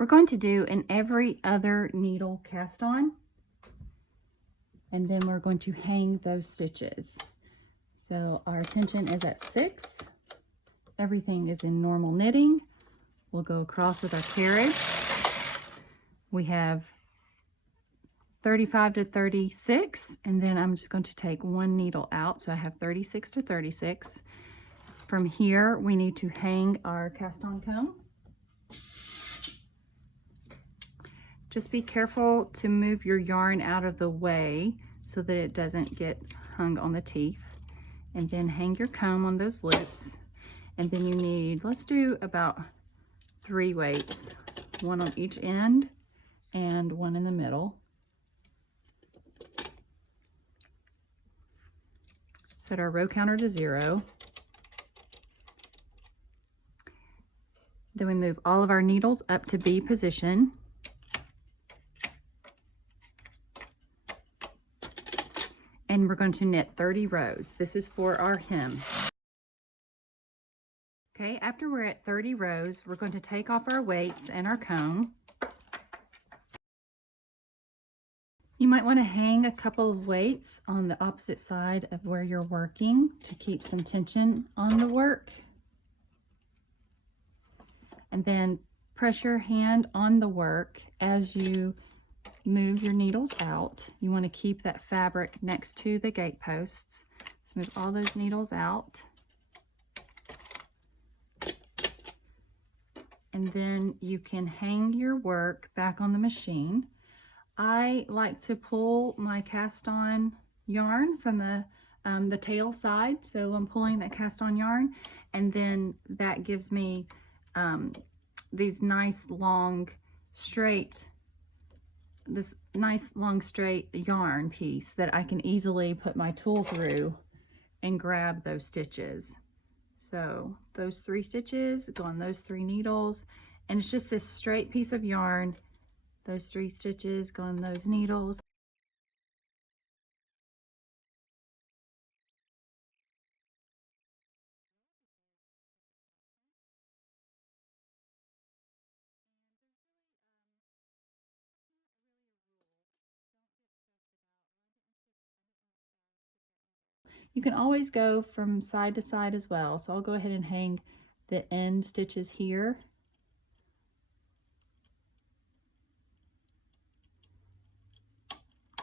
We're going to do an every other needle cast on, and then we're going to hang those stitches. So our tension is at 6. Everything is in normal knitting. We'll go across with our carriage. We have 35 to 36, and then I'm just going to take one needle out. So I have 36 to 36. From here, we need to hang our cast on comb. Just be careful to move your yarn out of the way so that it doesn't get hung on the teeth. And then hang your comb on those loops. And then you need, let's do about 3 weights, one on each end and one in the middle. Set our row counter to 0. Then we move all of our needles up to B position. And we're going to knit 30 rows. This is for our hem. Okay, after we're at 30 rows, we're going to take off our weights and our comb. You might want to hang a couple of weights on the opposite side of where you're working to keep some tension on the work. And then press your hand on the work as you move your needles out. You want to keep that fabric next to the gate posts. So move all those needles out. And then you can hang your work back on the machine. I like to pull my cast on yarn from the tail side. So I'm pulling that cast on yarn, and then that gives me these nice long straight yarn piece that I can easily put my tool through and grab those stitches. So those 3 stitches go on those 3 needles, and it's just this straight piece of yarn. Those 3 stitches go on those needles. You can always go from side to side as well. So I'll go ahead and hang the end stitches here.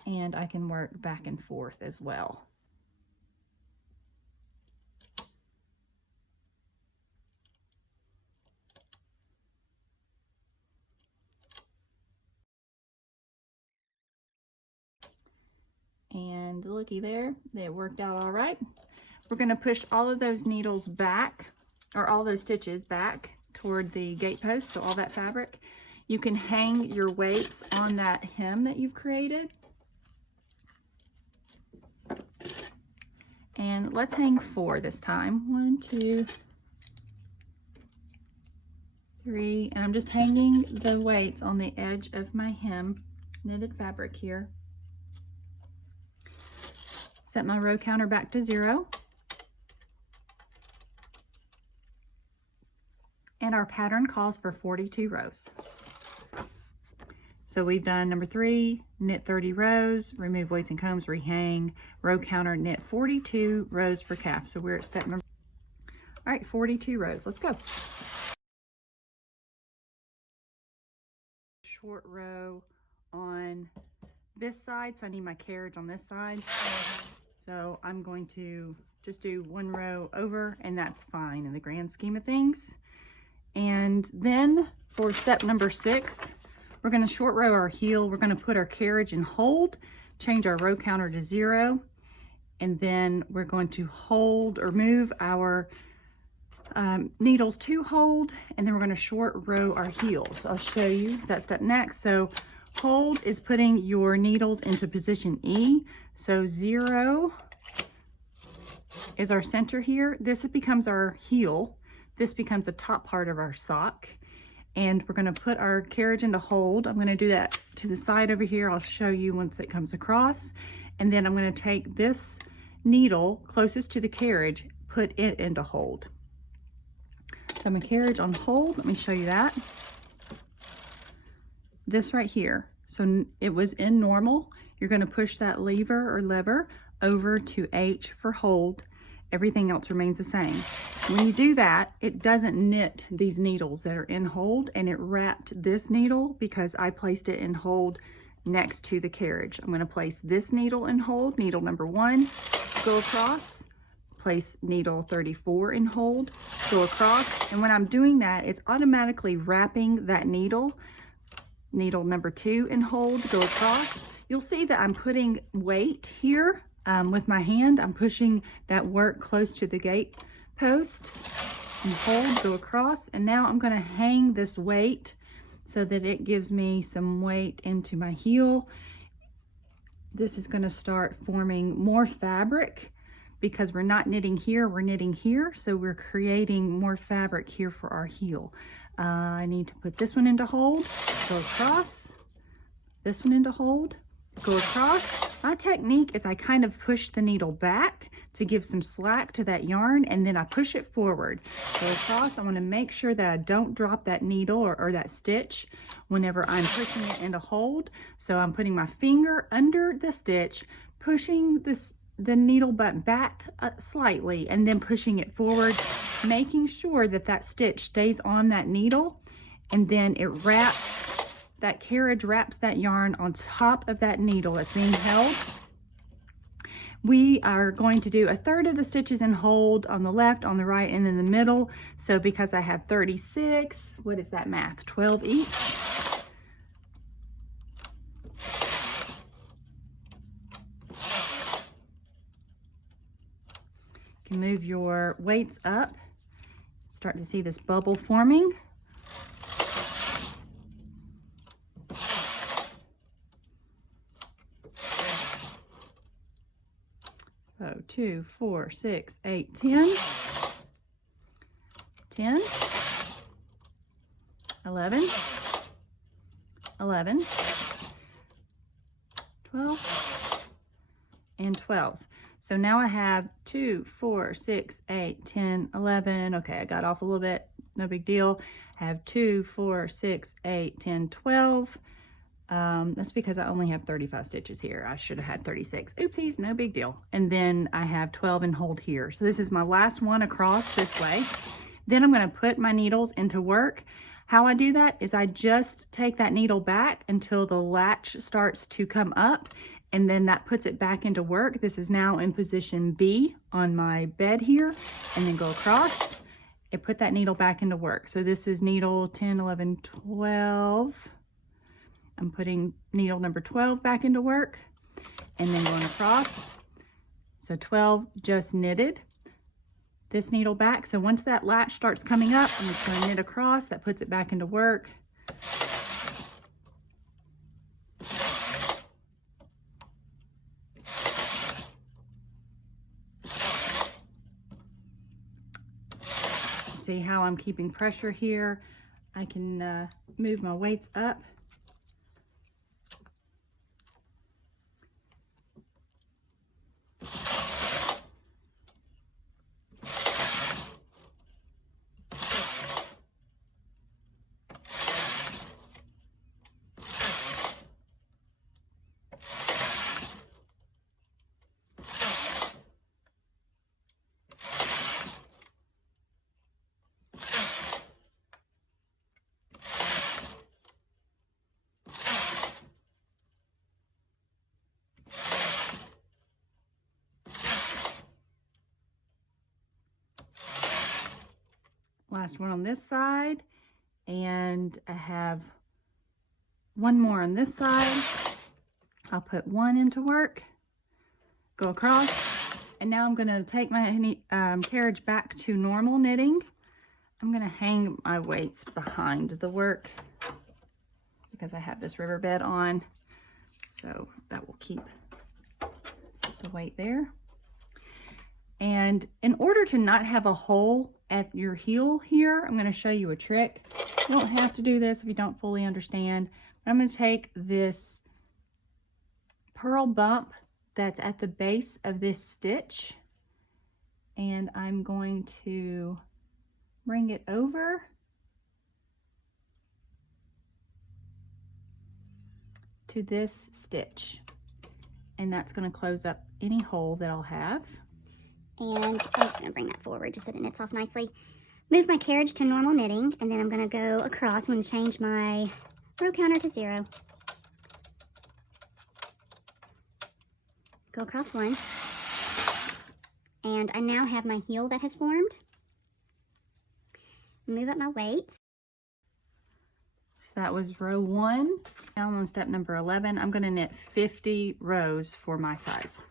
And I can work back and forth as well. And looky there, it worked out all right. We're going to push all of those needles back, or all those stitches back toward the gate post, so all that fabric. You can hang your weights on that hem that you've created. And let's hang 4 this time. 1, 2, 3, and I'm just hanging the weights on the edge of my hem knitted fabric here. Set my row counter back to 0. And our pattern calls for 42 rows. So we've done number 3, knit 30 rows, remove weights and combs, rehang, row counter, knit 42 rows for calf. So we're at step number, all right, 42 rows. Let's go. Short row on this side, so I need my carriage on this side. So I'm going to just do 1 row over, and that's fine in the grand scheme of things. And then for step number 6, we're going to short row our heel. We're going to put our carriage in hold, change our row counter to 0, and then we're going to hold or move our needles to hold, and then we're going to short row our heels. I'll show you that step next. So hold is putting your needles into position E. So 0 is our center here. This becomes our heel. This becomes the top part of our sock. And we're going to put our carriage into hold. I'm going to do that to the side over here. I'll show you once it comes across. And then I'm going to take this needle closest to the carriage, put it into hold. So my carriage on hold, let me show you that. this right here. So it was in normal. You're going to push that lever over to H for hold. Everything else remains the same. When you do that, it doesn't knit these needles that are in hold, and it wrapped this needle because I placed it in hold next to the carriage. I'm going to place this needle in hold, needle number 1, go across, place needle 34 in hold, go across, and when I'm doing that, it's automatically wrapping that needle number 2 in hold, go across. You'll see that I'm putting weight here with my hand. I'm pushing that work close to the gate post and hold, go across, and now I'm going to hang this weight so that it gives me some weight into my heel. This is going to start forming more fabric because we're not knitting here, we're knitting here, so we're creating more fabric here for our heel. I need to put this one into hold, go across, this one into hold, go across. My technique is I kind of push the needle back to give some slack to that yarn, and then I push it forward. Go across. I want to make sure that I don't drop that needle or that stitch whenever I'm pushing it into hold. So I'm putting my finger under the stitch, pushing the needle butt back slightly, and then pushing it forward, making sure that that stitch stays on that needle, and then it wraps, that carriage wraps that yarn on top of that needle that's being held. We are going to do 1/3 of the stitches in hold on the left, on the right, and in the middle. So because I have 36, what is that math? 12 each. You can move your weights up. Start to see this bubble forming. So 2, 4, 6, 8, 10, 10, 11, 11, 12, and 12. So now I have 2, 4, 6, 8, 10, 11. Okay, I got off a little bit, no big deal. I have 2, 4, 6, 8, 10, 12. That's because I only have 35 stitches here. I should have had 36. Oopsies, no big deal. And then I have 12 in hold here. So this is my last one across this way. Then I'm going to put my needles into work. How I do that is I just take that needle back until the latch starts to come up, and then that puts it back into work. This is now in position B on my bed here, and then go across and put that needle back into work. So this is needle 10, 11, 12. I'm putting needle number 12 back into work and then going across. So 12 just knitted this needle back. So once that latch starts coming up, I'm just going to knit across. That puts it back into work. See how I'm keeping pressure here? I can move my weights up. Last one on this side, and I have one more on this side. I'll put one into work, go across, and now I'm going to take my carriage back to normal knitting. I'm going to hang my weights behind the work because I have this river bed on, so that will keep the weight there. And in order to not have a hole at your heel here, I'm going to show you a trick. You don't have to do this if you don't fully understand. But I'm going to take this purl bump that's at the base of this stitch, and I'm going to bring it over to this stitch, and that's going to close up any hole that I'll have. And I'm just going to bring that forward just so it knits off nicely. Move my carriage to normal knitting, and then I'm going to go across. I'm going to change my row counter to 0. Go across 1. And I now have my heel that has formed. Move up my weights. So that was row 1. Now I'm on step number 11. I'm going to knit 50 rows for my size.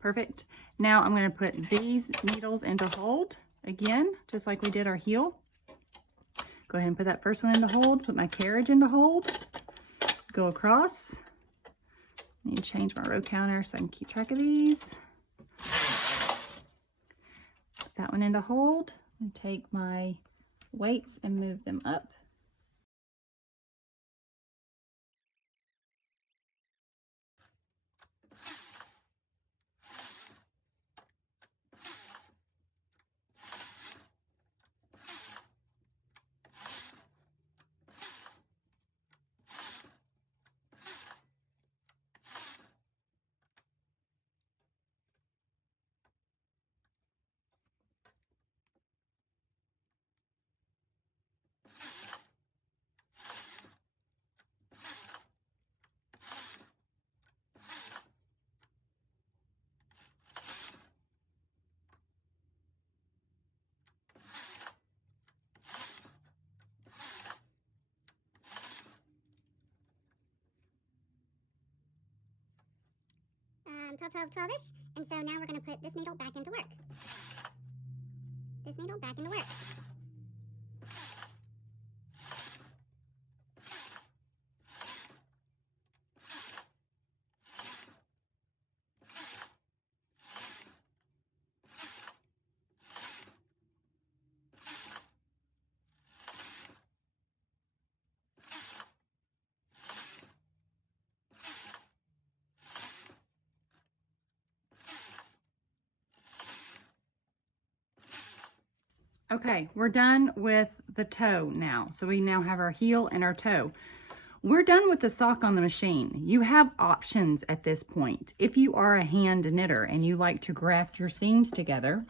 Perfect. Now I'm going to put these needles into hold again, just like we did our heel. Go ahead and put that first one into hold, put my carriage into hold, go across. I need to change my row counter so I can keep track of these. Put that one into hold and take my weights and move them up. Um, 12-12-12-ish, and so now we're going to put this needle back into work. This needle back into work. Okay, we're done with the toe now. So we now have our heel and our toe. We're done with the sock on the machine. You have options at this point. If you are a hand knitter and you like to graft your seams together,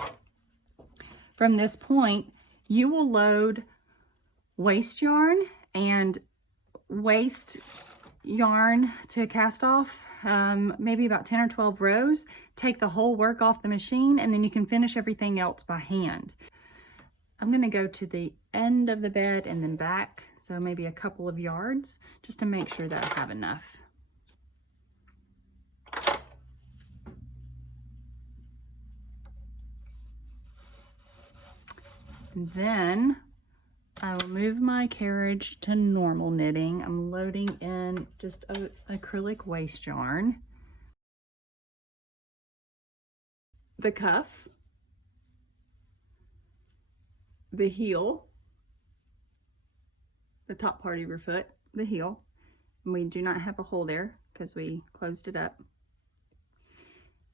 from this point, you will load waste yarn and waste yarn to cast off, maybe about 10 or 12 rows. Take the whole work off the machine, and then you can finish everything else by hand. I'm going to go to the end of the bed and then back, so maybe a couple of yards, just to make sure that I have enough. And then I will move my carriage to normal knitting. I'm loading in just acrylic waste yarn, the cuff, the heel, the top part of your foot, the heel, and we do not have a hole there because we closed it up.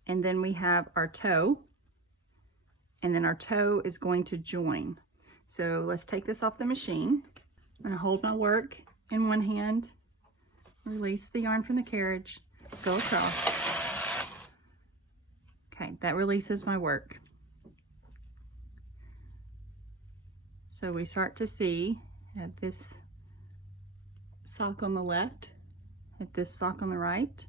And then we have our toe, and then our toe is going to join. So let's take this off the machine. I'm going to hold my work in one hand, release the yarn from the carriage, go across. Okay, that releases my work. So we start to see at this sock on the left, at this sock on the right,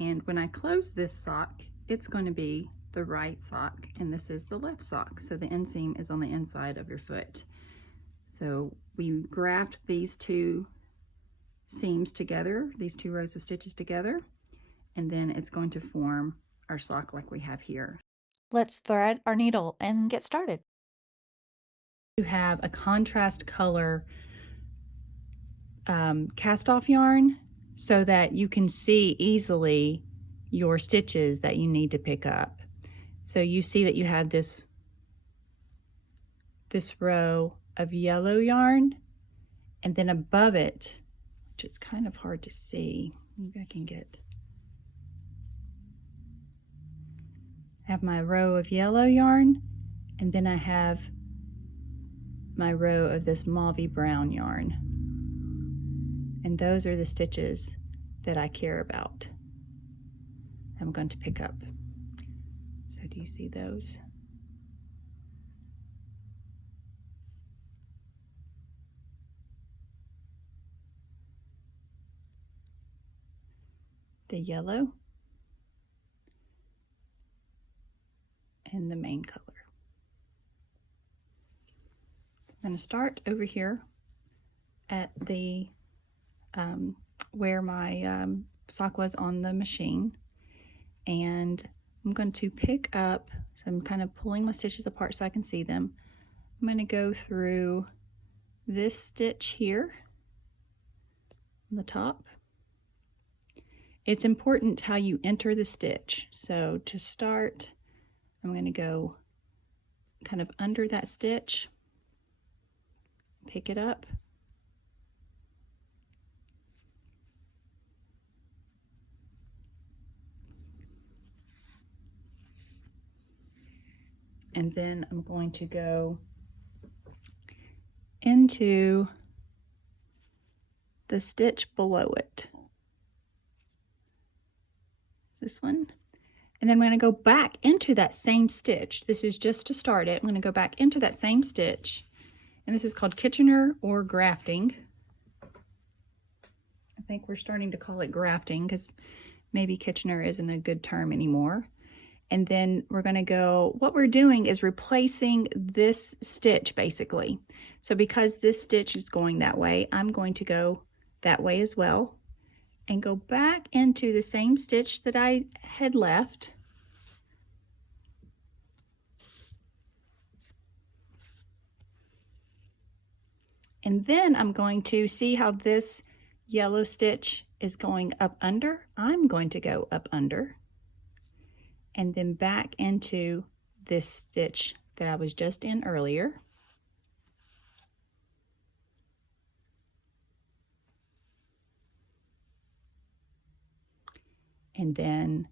and when I close this sock, it's going to be the right sock, and this is the left sock. So the inseam is on the inside of your foot. So we graft these two seams together, these two rows of stitches together, and then it's going to form our sock like we have here. Let's thread our needle and get started. You have a contrast color cast off yarn so that you can see easily your stitches that you need to pick up. So you see that you had this row of yellow yarn, and then above it, which it's kind of hard to see, maybe I can get, I have my row of yellow yarn, And then I have my row of this mauvey brown yarn. And those are the stitches that I care about. I'm going to pick up. So do you see those? The yellow and the main color. I'm going to start over here at the where my sock was on the machine, and I'm going to pick up, so I'm kind of pulling my stitches apart so I can see them. I'm going to go through this stitch here on the top. It's important how you enter the stitch. So to start, I'm going to go kind of under that stitch, pick it up, and then I'm going to go into the stitch below it. This one. And then I'm going to go back into that same stitch. This is just to start it. I'm going to go back into that same stitch. And this is called Kitchener or grafting. I think we're starting to call it grafting because maybe Kitchener isn't a good term anymore. And then we're going to go, what we're doing is replacing this stitch basically. So because this stitch is going that way, I'm going to go that way as well and go back into the same stitch that I had left. And then I'm going to see how this yellow stitch is going up under. I'm going to go up under and then back into this stitch that I was just in earlier. And then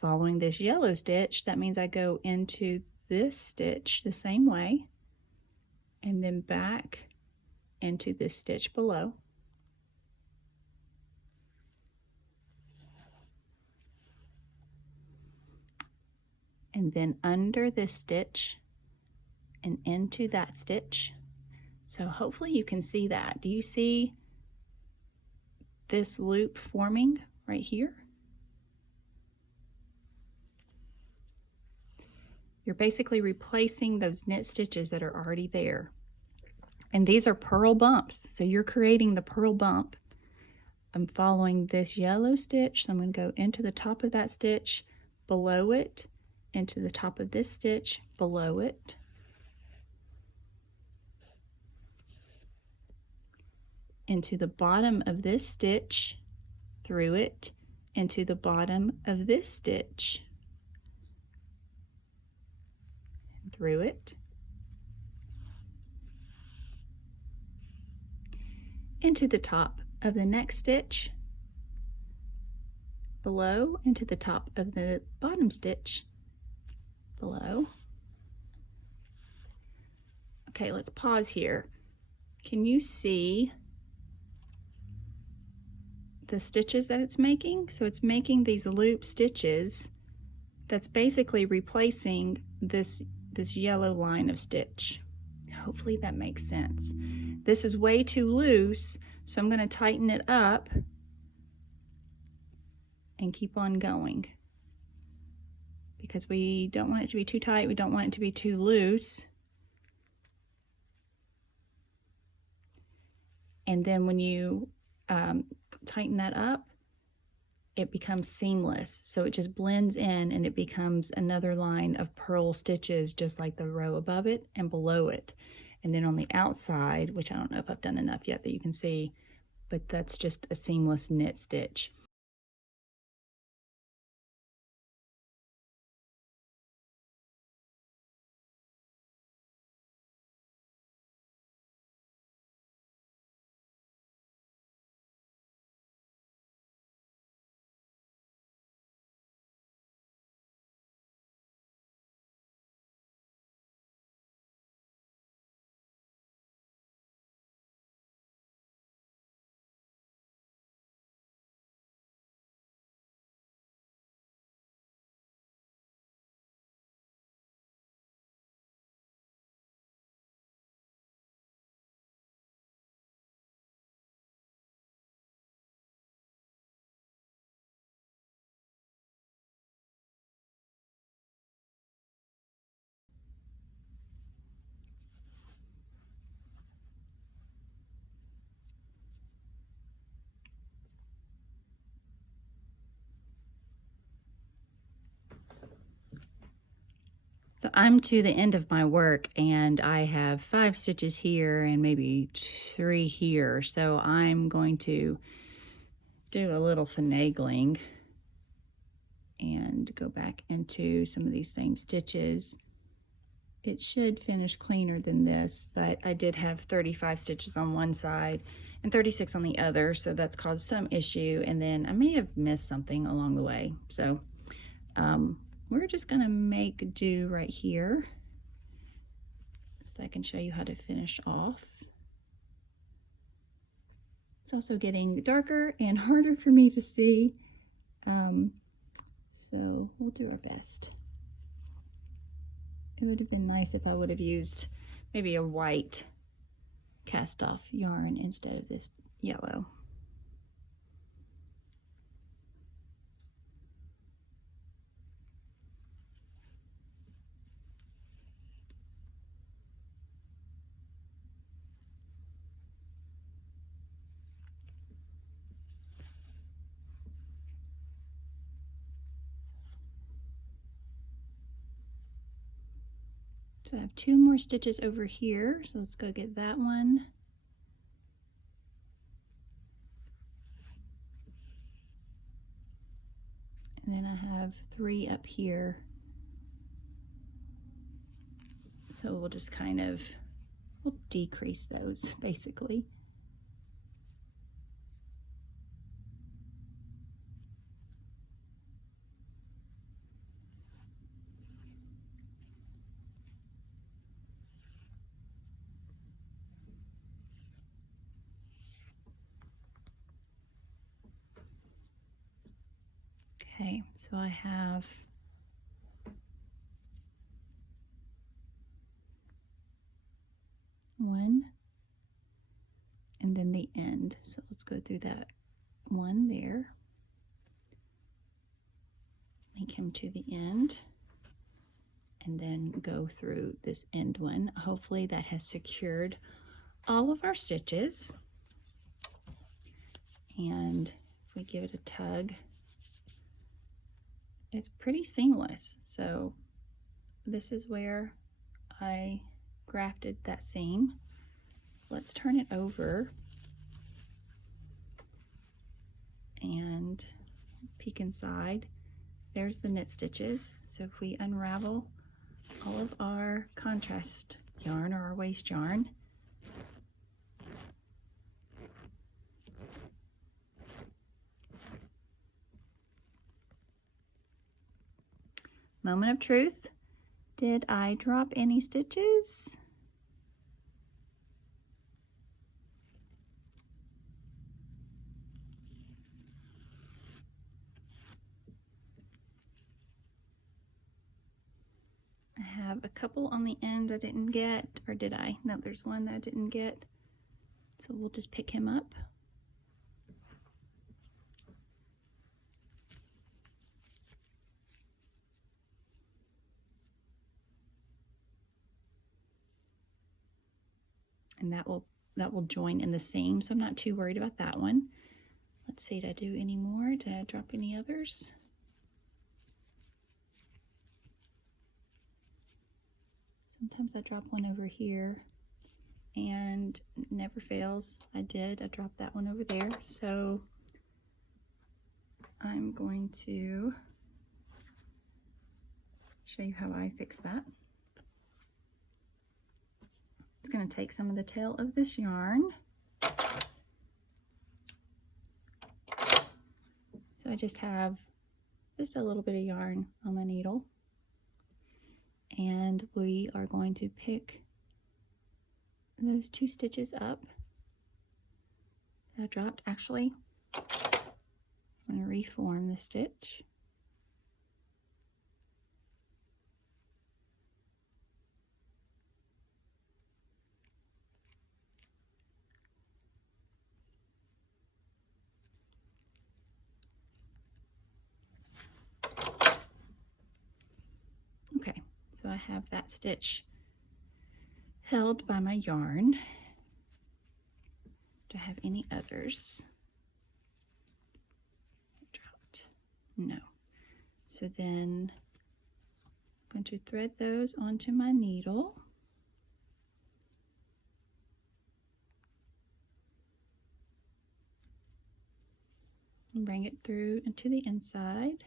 following this yellow stitch, that means I go into this stitch the same way and then back into this stitch below. And then under this stitch and into that stitch. So hopefully you can see that. Do you see this loop forming right here? You're basically replacing those knit stitches that are already there. And these are purl bumps. So you're creating the purl bump. I'm following this yellow stitch. So I'm going to go into the top of that stitch, below it, into the top of this stitch, below it. Into the bottom of this stitch, through it, into the bottom of this stitch, through it, into the top of the next stitch, below, into the top of the bottom stitch, below. Okay, let's pause here. Can you see the stitches that it's making? So it's making these loop stitches that's basically replacing this yellow line of stitch. Hopefully that makes sense. This is way too loose, so I'm going to tighten it up and keep on going because we don't want it to be too tight, we don't want it to be too loose. And then when you tighten that up, it becomes seamless. So it just blends in and it becomes another line of purl stitches just like the row above it and below it. And then on the outside, which I don't know if I've done enough yet that you can see, but that's just a seamless knit stitch. So I'm to the end of my work and I have 5 stitches here and maybe 3 here. So I'm going to do a little finagling and go back into some of these same stitches. It should finish cleaner than this, but I did have 35 stitches on one side and 36 on the other, so that's caused some issue, and then I may have missed something along the way. So we're just gonna make do right here so I can show you how to finish off. It's also getting darker and harder for me to see, so we'll do our best. It would have been nice if I would have used maybe a white cast off yarn instead of this yellow. So I have 2 more stitches over here, so let's go get that one. And then I have 3 up here. So we'll just kind of, we'll decrease those basically. Okay, so I have one and then the end. So let's go through that one there, make him to the end, and then go through this end one. Hopefully that has secured all of our stitches. And if we give it a tug, it's pretty seamless. So this is where I grafted that seam. So let's turn it over and peek inside. There's the knit stitches. So if we unravel all of our contrast yarn or our waste yarn, moment of truth. Did I drop any stitches? I have a couple on the end I didn't get, or did I? No, there's one that I didn't get. So we'll just pick him up. And that will join in the seam, so I'm not too worried about that one. Let's see, did I do any more? Did I drop any others? Sometimes I drop one over here, and it never fails. I dropped that one over there. So I'm going to show you how I fix that. It's going to take some of the tail of this yarn. So I just have just a little bit of yarn on my needle. And we are going to pick those 2 stitches up that I dropped. Actually, I'm going to reform the stitch. Okay, so I have that stitch held by my yarn. Do I have any others? Dropped. No. So then I'm I'm going to thread those onto my needle. And bring it through into the inside.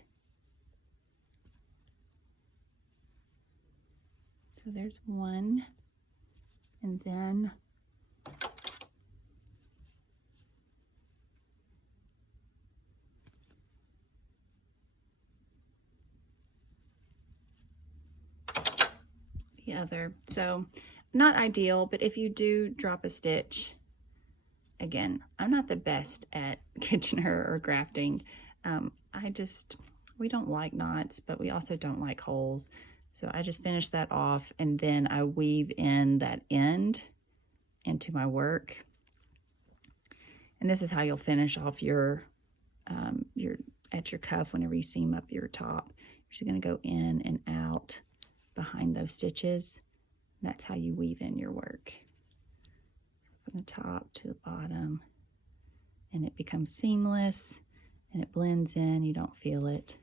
So there's one, and then the other. So not ideal, but if you do drop a stitch, again, I'm not the best at Kitchener or grafting. We don't like knots, but we also don't like holes. So I just finish that off, and then I weave in that end into my work. And this is how you'll finish off your at your cuff whenever you seam up your top. You're just going to go in and out behind those stitches. That's how you weave in your work. From the top to the bottom, and it becomes seamless and it blends in. You don't feel it.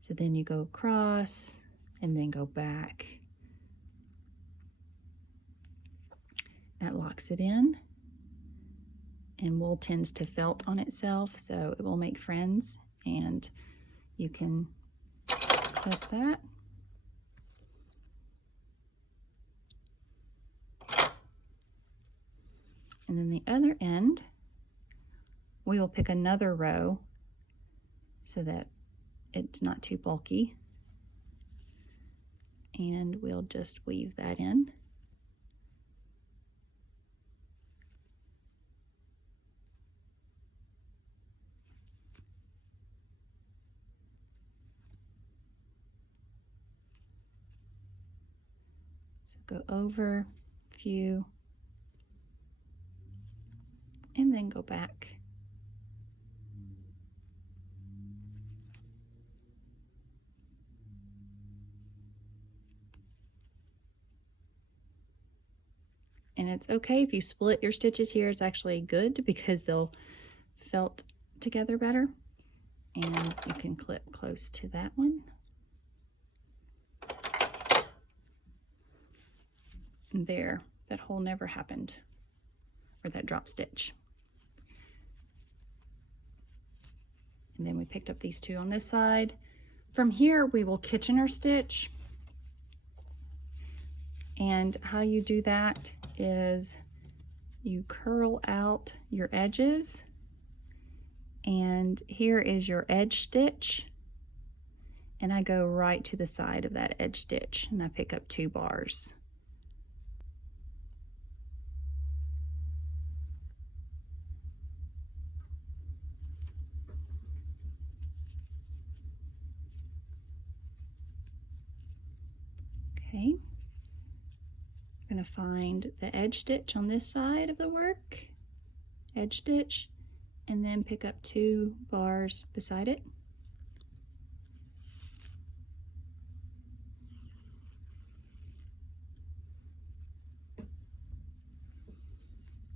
So then you go across and then go back. That locks it in, and wool tends to felt on itself, so it will make friends, and you can clip that. And then the other end, we will pick another row so that it's not too bulky, and we'll just weave that in. So go over a few, and then go back. And it's okay if you split your stitches here. It's actually good because they'll felt together better. And you can clip close to that one. And there, that hole never happened, or that drop stitch. And then we picked up these two on this side. From here, we will Kitchener stitch. And how you do that is you curl out your edges, and here is your edge stitch, and I go right to the side of that edge stitch, and I pick up 2 bars. Okay. I'm going to find the edge stitch on this side of the work, edge stitch, and then pick up 2 bars beside it.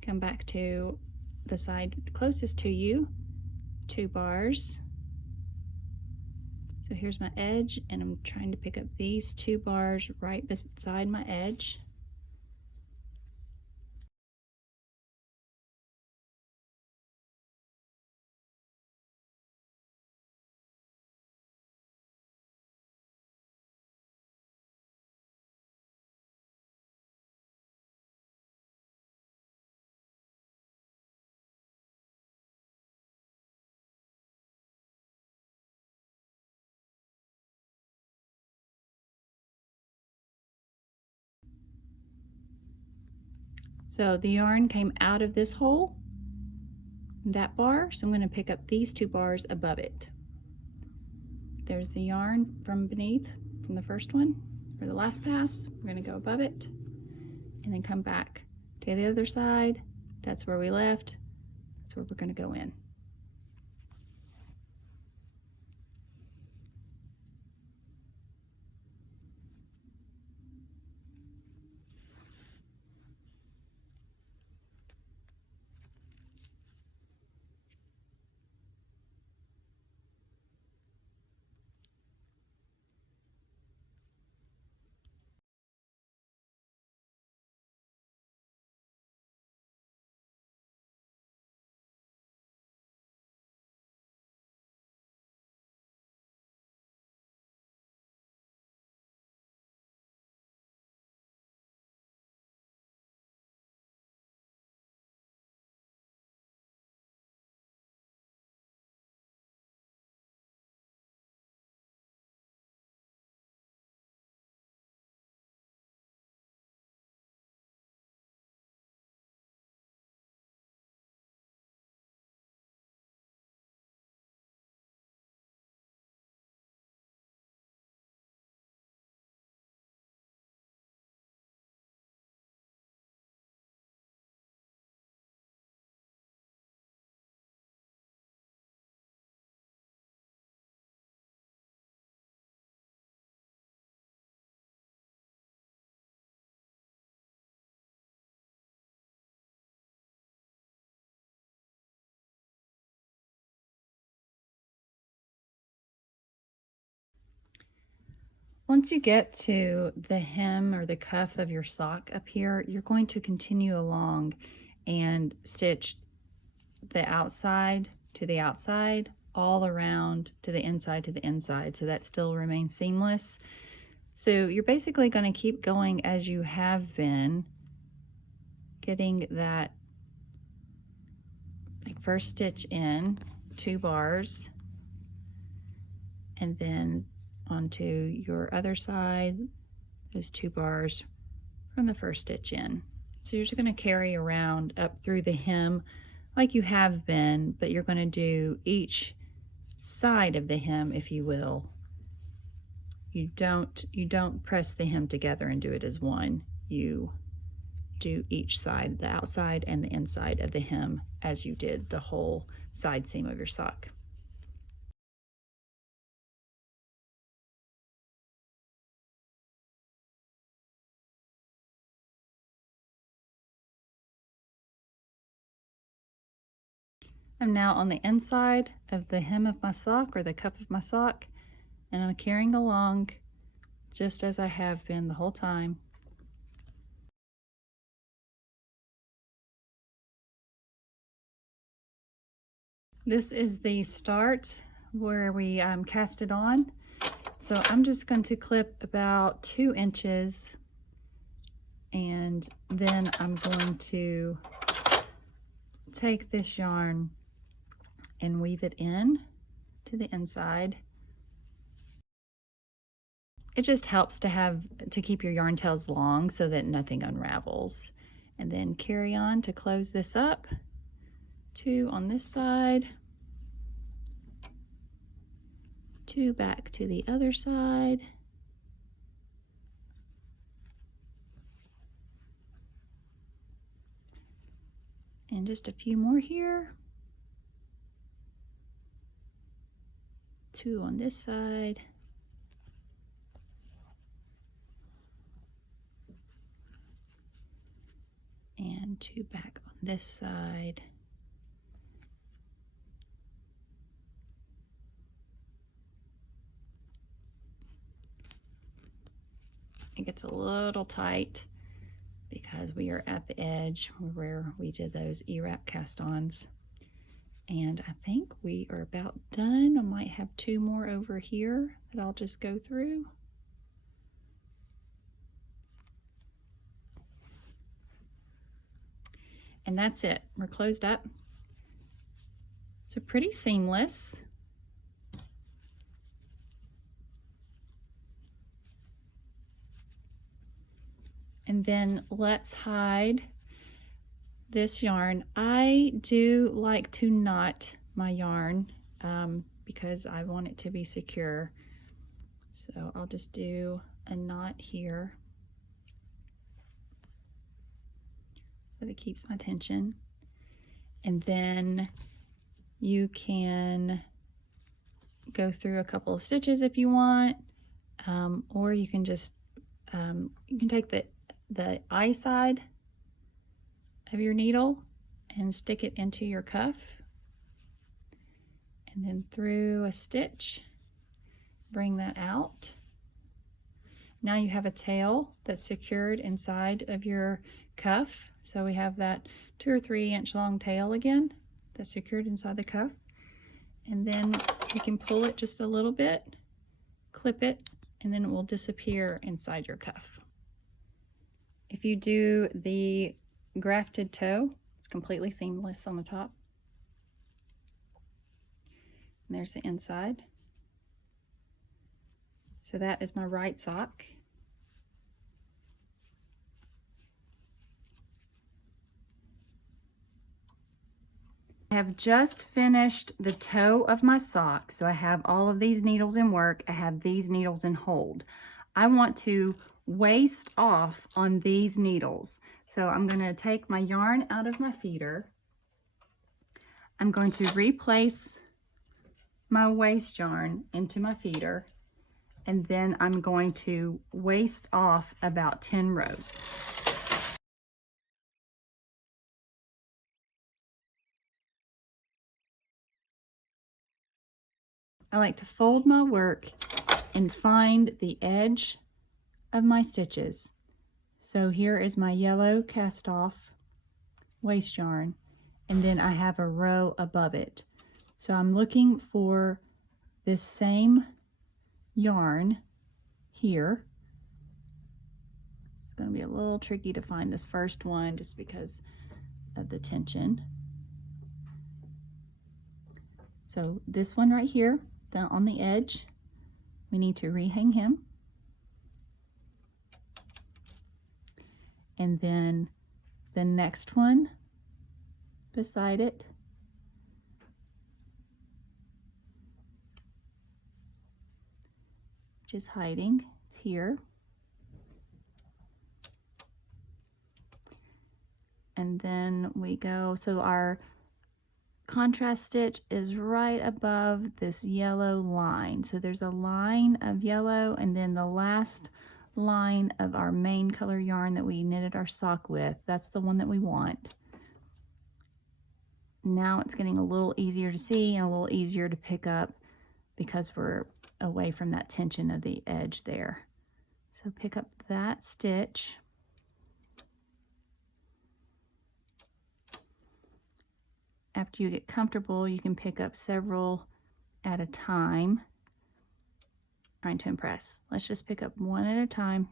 Come back to the side closest to you, 2 bars. So here's my edge, and I'm trying to pick up these 2 bars right beside my edge. So the yarn came out of this hole, that bar, so I'm going to pick up these 2 bars above it. There's the yarn from beneath, from the first one, or the last pass. We're going to go above it, and then come back to the other side. That's where we left. That's where we're going to go in. Once you get to the hem or the cuff of your sock up here, you're going to continue along and stitch the outside to the outside, all around to the inside, so that still remains seamless. So you're basically going to keep going as you have been, getting that like first stitch in 2 bars, and then onto your other side, those 2 bars from the first stitch in. So you're just going to carry around up through the hem like you have been, but you're going to do each side of the hem, if you will. You don't press the hem together and do it as one. You do each side, the outside and the inside of the hem, as you did the whole side seam of your sock. I'm now on the inside of the hem of my sock, or the cuff of my sock, and I'm carrying along just as I have been the whole time. This is the start where we cast it on. So I'm just going to clip about 2 inches, and then I'm going to take this yarn and weave it in to the inside. It just helps to keep your yarn tails long so that nothing unravels. And then carry on to close this up. 2 on this side, 2 back to the other side. And just a few more here. 2 on this side. And 2 back on this side. It gets a little tight because we are at the edge where we did those E-wrap cast-ons. And I think we are about done. I might have 2 more over here that I'll just go through. And that's it. We're closed up. So pretty seamless. And then let's hide this yarn. I do like to knot my yarn because I want it to be secure. So I'll just do a knot here so that it keeps my tension. And then you can go through a couple of stitches if you want, or you can just you can take the eye side of your needle and stick it into your cuff, and then through a stitch, bring that out. Now you have a tail that's secured inside of your cuff. So we have that 2 or 3 inch long tail again that's secured inside the cuff. And then you can pull it just a little bit, clip it, and then it will disappear inside your cuff. If you do the grafted toe, it's completely seamless on the top. And there's the inside. So that is my right sock. I have just finished the toe of my sock. So I have all of these needles in work. I have these needles in hold. I want to waste off on these needles. So I'm going to take my yarn out of my feeder. I'm going to replace my waste yarn into my feeder, and then I'm going to waste off about 10 rows. I like to fold my work and find the edge of my stitches. So here is my yellow cast off waste yarn, and then I have a row above it. So I'm looking for this same yarn here. It's going to be a little tricky to find this first one just because of the tension. So this one right here, on the edge, we need to rehang him. And then the next one beside it. Which is hiding, it's here. And then we go, so our contrast stitch is right above this yellow line. So there's a line of yellow, and then the last line of our main color yarn that we knitted our sock with, that's the one that we want. Now it's getting a little easier to see and a little easier to pick up because we're away from that tension of the edge there. So pick up that stitch. After you get comfortable, you can pick up several at a time. Trying to impress. Let's just pick up one at a time.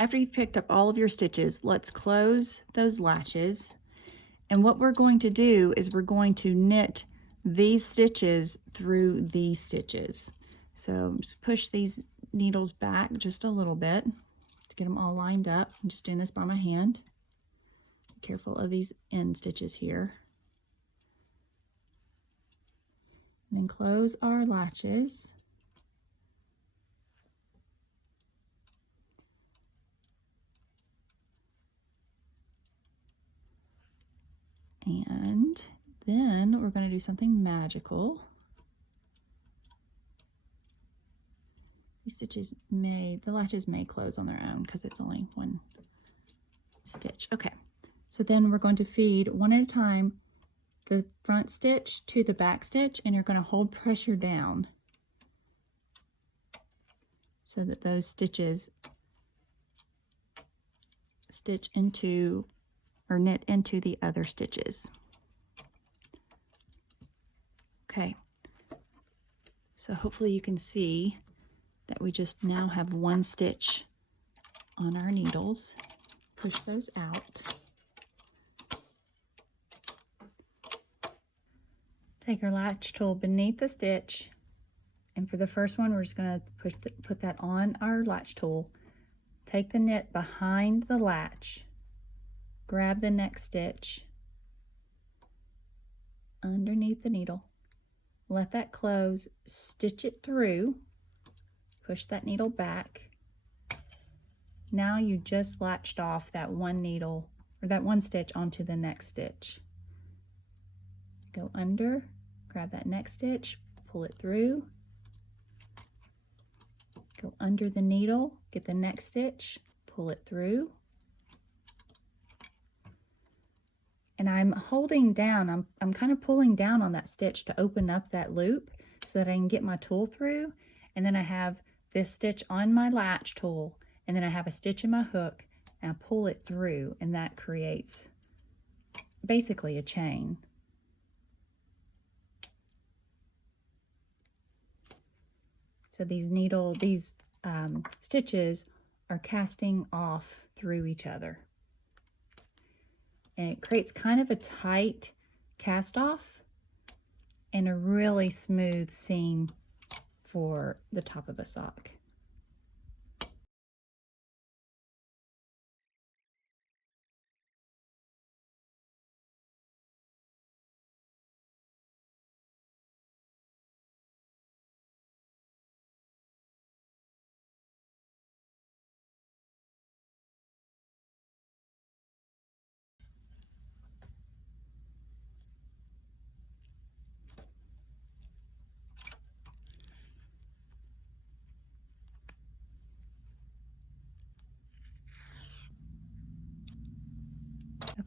After you've picked up all of your stitches, let's close those latches. And what we're going to do is we're going to knit these stitches through these stitches. So just push these needles back just a little bit to get them all lined up. I'm just doing this by my hand. Be careful of these end stitches here. And then close our latches. And then we're going to do something magical. These stitches the latches may close on their own because it's only one stitch. Okay, so then we're going to feed one at a time the front stitch to the back stitch, and you're going to hold pressure down so that those stitches stitch into or knit into the other stitches. Okay, so hopefully you can see that we just now have one stitch on our needles. Push those out. Take our latch tool beneath the stitch, and for the first one we're just going to put that on our latch tool. Take the knit behind the latch, grab the next stitch underneath the needle, let that close, stitch it through, push that needle back. Now you just latched off that one needle or that one stitch onto the next stitch. Go under, grab that next stitch, pull it through, go under the needle, get the next stitch, pull it through. And I'm holding down, I'm kind of pulling down on that stitch to open up that loop so that I can get my tool through. And then I have this stitch on my latch tool, and then I have a stitch in my hook, and I pull it through, and that creates basically a chain. So these stitches are casting off through each other. And it creates kind of a tight cast off and a really smooth seam for the top of a sock.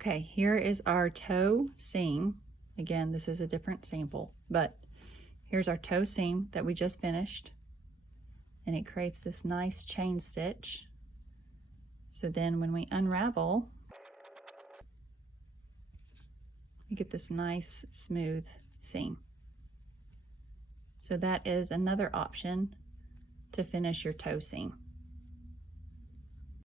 Okay, here is our toe seam. Again, this is a different sample, but here's our toe seam that we just finished, and it creates this nice chain stitch. So then when we unravel, we get this nice smooth seam. So that is another option to finish your toe seam.